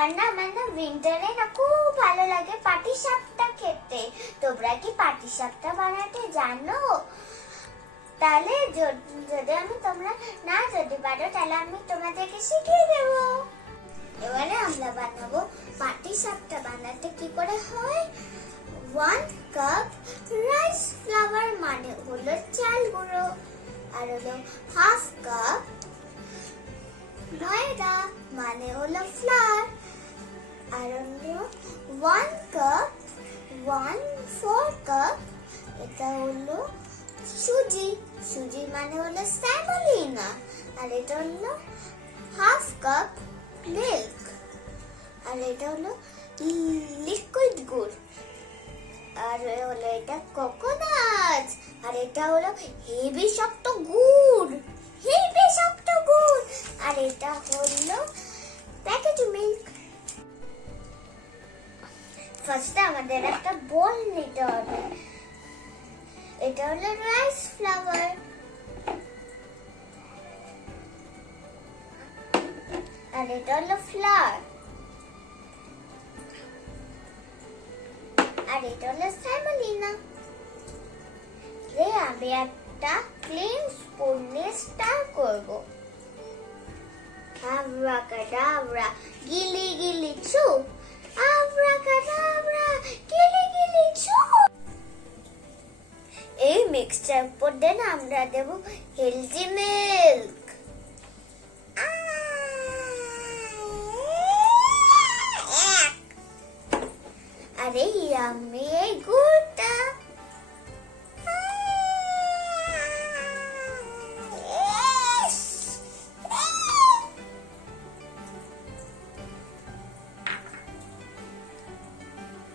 আর না আমার না উইন্টারে না খুব ভালো লাগে পাটিসাপটা খেতে। তোমরা কি পাটিসাপটা বানাতে জানো? তাহলে যদি তোমরা না যদি পারো তাহলে আমি তোমাদেরকে শিখিয়ে দেব। এবারে আমরা বানাবো পাটিসাপটা। বানাতে কি করে হয়, 1 কাপ রাইস ফ্লাওয়ার মানে হলো চাল গুঁড়ো, আর হলো 1/2 কাপ ময়দা মানে হলো ফ্লাওয়ার, আর হলো 1 কাপ 1/4 কাপ এটা হলো সুজি। সুজি মানে হলো স্যামোলিনা, আর এটা হলো 1/2 কাপ মিল্ক, আর এটা হলো লিকুইড গুড়, আর হলো এটা কোকোনাট, আর এটা হলো হেভি শক্ত গুড়, হেভি শক্ত গুড়, আর এটা হলো প্যাকেট মিল্ক। ফার্স্টে আমাদের একটা বোল নিতে হবে। এটা হলো রাইস ফ্লাওয়ার, আর এটা হলো ফ্লাওয়ার, আর এটা হলো স্যামোলিনা। আমি একটা ক্লিন স্পুন নিয়ে স্টার করবো। আব্রাকাডাব্রা গিলি গিলি ছু, আব্রাকাডাব্রা গিলি গিলি ছু। এই মিক্সচার উপর দিয়ে আমরা দেব হেলদি মিল্ক। আরে আমি এই গুড়টা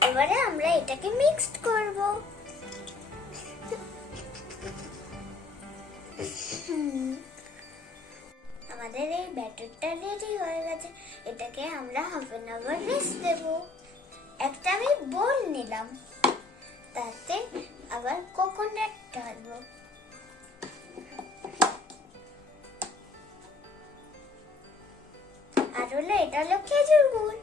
এবারে আমরা এটাকে মিক্সড করব। আমাদের এই ব্যাটারটা রেডি হয়ে গেছে। এটাকে আমরা 1/2 আওয়ার রেস্ট দেব। একটা আমি বোল নিলাম, তাতে আবার কোকোনাট ঢালবো। আর হলো এটা হলো খেজুর গুড়।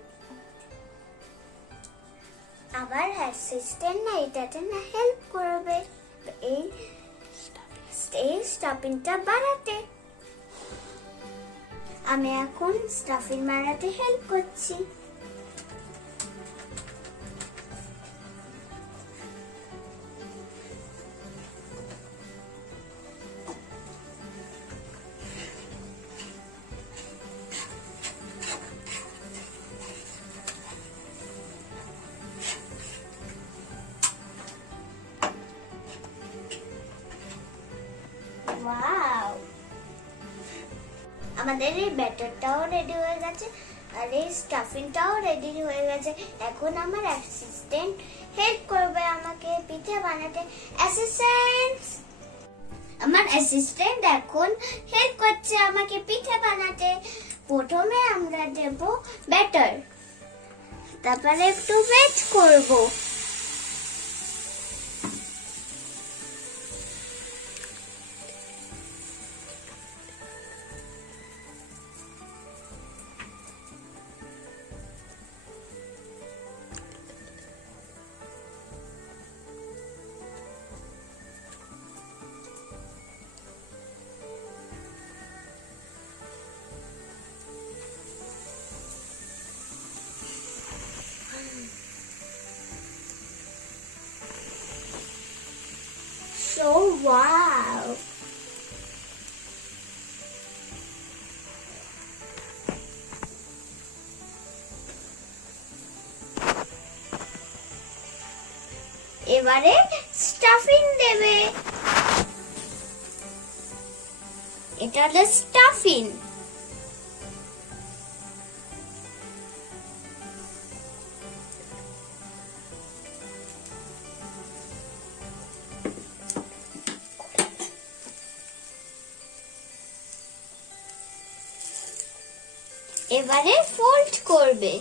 আমার অ্যাসিস্ট্যান্ট না এটাতে না হেল্প করবে এই স্টাফিংটা বানাতে। আমি এখন স্টাফিং বানাতে হেল্প করছি। ওয়াও, আমাদের এই ব্যাটারটাও রেডি হয়ে গেছে, আর এই স্টাফিংটাও রেডি হয়ে গেছে। এখন আমার অ্যাসিস্ট্যান্ট হেল্প করবে আমাকে পিঠা বানাতে। আমার অ্যাসিস্ট্যান্ট এখন হেল্প করছে আমাকে পিঠা বানাতে। প্রথমে আমরা দেব ব্যাটার, তারপরে একটু ওয়েট করব। So wow. এবারে স্টাফিং দেবে। এটা হলো স্টাফিং। এবারে ফোল্ড করবে।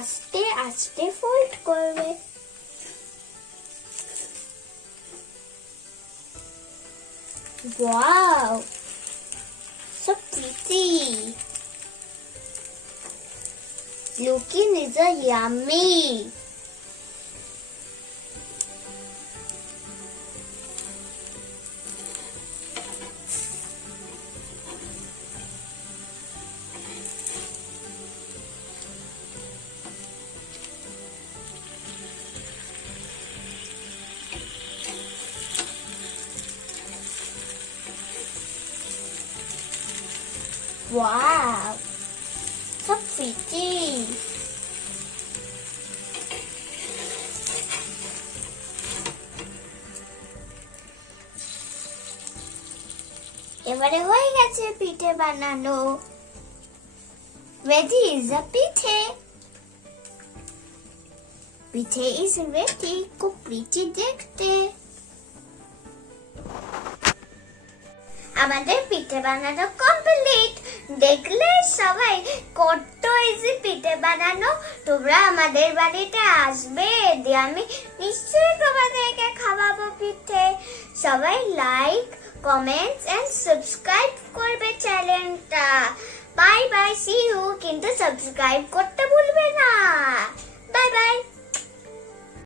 আস্তে আস্তে ফোল্ড করবে। Wow, So pretty. Looking is a yummy. Wow, so pretty. এবারে হয়ে গেছে পিঠে বানানো। Ready is a পিঠে. পিঠে is ready. খুব pretty দেখতে। আমাদের পিঠে বানানো কমপ্লিট। দেখলে সবাই কত ইজি পিঠে বানানো। তোমরা আমাদের বাড়িতে আসবে, দিয়ে আমি নিশ্চয়ই তোমাদেরকে খাওয়াবো পিঠে। সবাই লাইক, কমেন্টস এন্ড সাবস্ক্রাইব করবে চ্যানেলটা। Bye bye, see you. কিন্তু সাবস্ক্রাইব করতে ভুলবে না। Bye by.